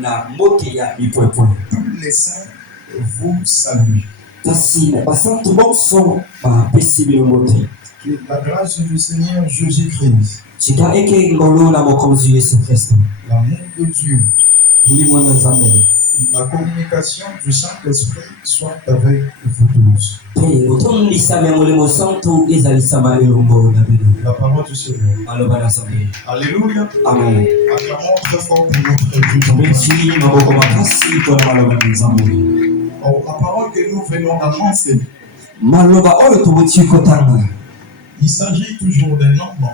la moté ya bipoipoint. Tous les saints vous saluent. Kasi basantu bonso bapesi bino mote. Que la grâce du Seigneur Jésus-Christ, Chika eke ngolo na mokonzi Yesu Kristo. l'amour de Dieu Ulimwa na Nzambe. et la communication du Saint-Esprit soient avec vous tous. Pe otondisa ya molemo santu ezalisama elongo na bino. La parole du Seigneur. Aloba na Nzambe. Alléluia. Amen. Acclamons très fort pour notre Dieu. Merci maboko makasi kwa maloba na Nzambe. Oh, la parole que nous venons d'annoncer, Maloba oyo tobuti kotanga. il s'agit toujours d'un homme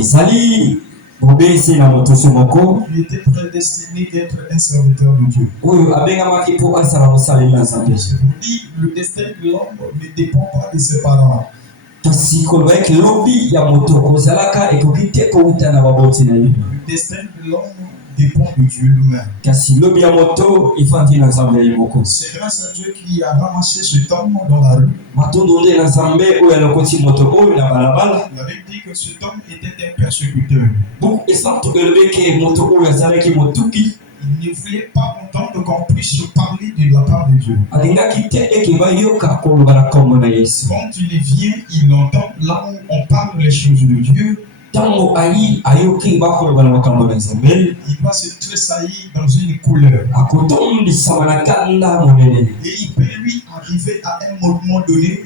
Ezali obesi na moto moko qui était prédestiné d'être un serviteur de Dieu. oyo abengamaki mpo asala mosali na Nzambe. Je vous dis, le destin de l'homme ne dépend pas de ses parents. Kasi koloba eke lobi ya moto kozalaka ekoki te kouta na baboti na ye. Le destin de l'homme dépend de Dieu lui-même. Kasi lobi ya moto efandi na Nzambe ye moko. C'est grâce à Dieu qui a ramassé cet homme dans la rue. Matondo nde na Nzambe oyo alokoti moto oyo na balabala. Il avait dit que cet homme était un persécuteur. Buku esantu elobi eke moto oyo azalaki motuki. Il ne voulait pas entendre qu'on puisse parler de la part de Dieu. Alingaki te eke bayoka koloba na kombo na Yesu. Quand il vient, il entend là où on parle les choses de Dieu. Ntango ayi ayoki bakoloba na makambo na Nzambe. Il va se tressaillir dans une couleur. Akotondisama na kanda monene. Et il peut lui arriver à un moment donné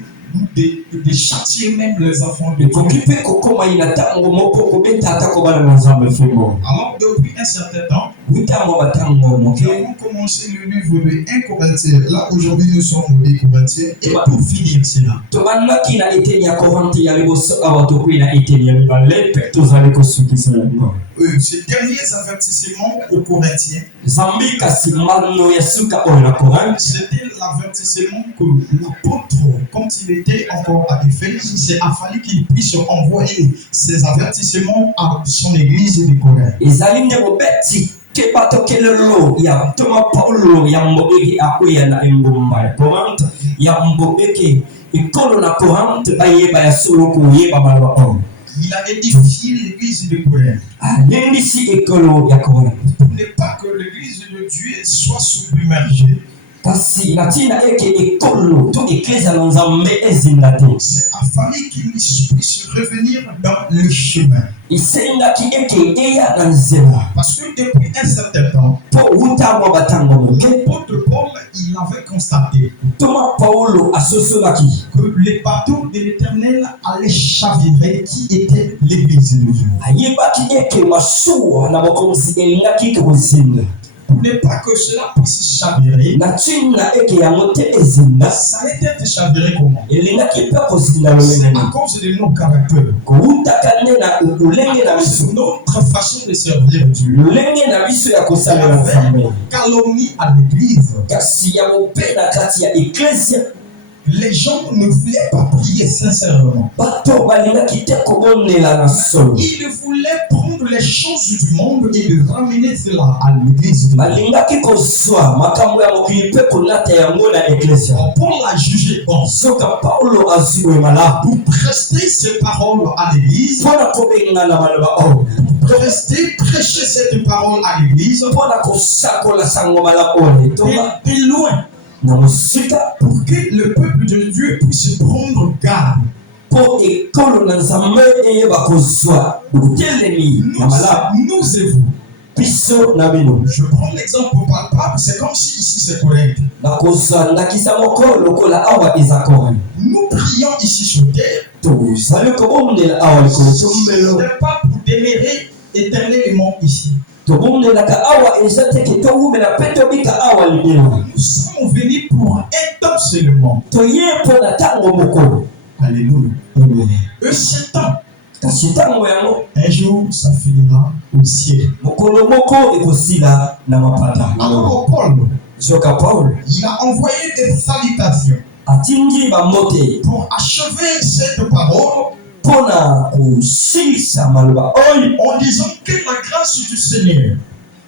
de châtier même les enfants de ekoki Dieu. mpe kokoma ye na ntango moko kobeta ata kobala na Nzambe fimbo. Alors depuis un certain temps, Ntango batango nous moke avons commencé le livre de 1 Corinthiens. Là aujourd'hui nous sommes au 2 Corinthiens. Et pour finir cela, tobandaki na eteni ya Korinte ya liboso awa tokoki na eteni ya mibale mpe tozali kosukisa yango. ces derniers avertissements aux Corinthiens, Nzambe kasi mbano ya suka oyo na Korinte c'était l'avertissement que l'apôtre, quand il était encore à Éphèse, c'est fallu qu'il puisse envoyer ces avertissements à son église de Corinthe. ezali nde bobeti ke batokelelo ya toma Paulo ya mbobeki akoya na engumba ya Korinte ya mbobeki ekolo na Korinte bayeba ya solo koyeba maloba oyo. Il a édifié l'église de Corinthe alendisi ekolo ya Korinte pour ne pas que l'église de Dieu soit submergée. kasi natina eke ekolo to eklezia na Nzambe ezinda te. C'est fallu qu'il puisse revenir dans le chemin. Isengaki eke eya na nzela Parce que depuis un certain temps, po utango batango moke l'apôtre Paul, il avait constaté toma Paulo asosolaki que les bateaux de l'Éternel allaient chavirer qui était l'église de Dieu. ayebaki eke masuwa na bokonzi elingaki ke kozinda Pour ne pas que cela puisse chavirer, na ntina eke yango te ezinda ça allait être chaviré comment? elingaki mpe kozinda C'est lolenge à cause de nos caractères, koutaka nde na lolenge na biso c'est notre façon de servir Dieu. lolenge na biso ya kosalela Nzambe. Calomnie à l'église. Kasi ya mope na kati ya eklezia Les gens ne voulaient pas prier sincèrement. bato balingaki te kobondela na solo Ils voulaient prendre les choses du monde et de ramener cela à l'église. balingaki kozwa makambo ya mokili mpe kolata yango na eklezia. Pour la juger bon, soka Paulo azwi boye malamu pour prester ces paroles à l'église, mpona kobengana maloba oyo prêcher cette parole à l'église, mpona kosakola sango malamu oyo etonga et loin, na mosika pour que le peuple de Dieu puisse prendre garde. mpo ekolo na Nzambe eyeba kozwa botelemi na malamu Nous et vous. biso na bino. Je prends l'exemple palpable, c'est comme si ici c'est correct. nakozwa ndakisa moko lokola awa eza Korinte. Nous prions ici sur terre. tozali kobondela awa likolo tombelo Ce n'est pas pour demeurer éternellement ici. tobondelaka awa eza teke towumela mpe tobika awa libela. Nous sommes venus pour un temps seulement. toye mpona ntango moko. Alléluia. Amen. Ce temps, kasi ntango yango un jour, ça finira au ciel. mokolo moko ekosila na mapata. Alors Paul, soka Paulo il a envoyé des salutations atindi bamote pour achever cette parole mpona kosilisa maloba oyo en disant que la grâce du Seigneur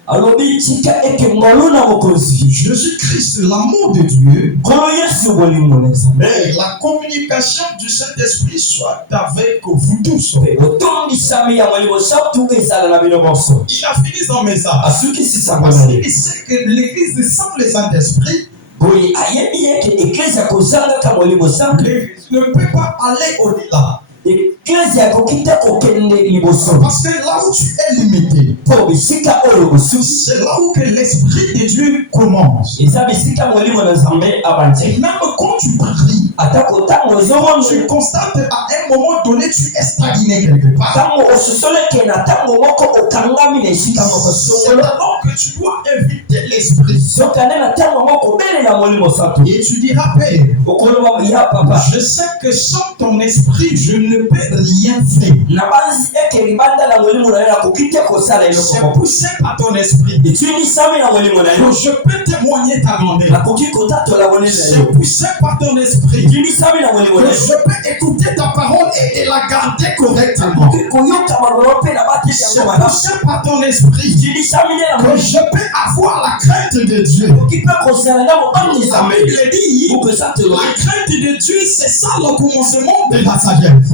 alobi tika eke ngolo na mokonzi Jésus-Christ, l'amour de Dieu, nkolo yesu bolingo na nzambe et la communication du Saint-Esprit soit avec vous tous. otondisami ya molimo santu ezala na bino bonso. Il a fini son message. asukisisa Parce ngolo qu'il sait que l'Église sans le Saint-Esprit boye ayebi eke eklezia kozangaka molimo santu ne peut pas aller au-delà. eklezia koki te kokende liboso Parce que là où tu es limité, mpo bisika oyo osuki c'est là où que l'Esprit de Dieu commence. eza bisika molimo na nzambe Et abandi. même quand tu pries, atako ntango ozomona tu constates à un moment donné, tu es stagné quelque part. ntango ososoleke na ntango moko okangami na esika moko C'est songolo alors que tu dois inviter l'Esprit. sokande na ntango moko obelela molimo santu Et tu diras, Père, okoloba ya papa je sais que sans ton esprit, je ne peux rien faire. na banzi eke libanda na molimo na yo nakoki te kosala eloko C'est moko poussé par ton esprit etindisami na molimo na que yo je peux témoigner ta grandeur. nakoki kotatola monene na C'est yo poussé par ton esprit etindisami na molimo que na yo je peux écouter ta parole et la garder correctement. nakoki koyoka malolo mpe na bateli C'est yango malamu poussé par ton esprit etindisami nde na que molimo je peux avoir la crainte de Dieu. okoki mpe kozala na mobali La nzambe Bible dit, opesa telo la crainte de Dieu, c'est ça le commencement de la sagesse.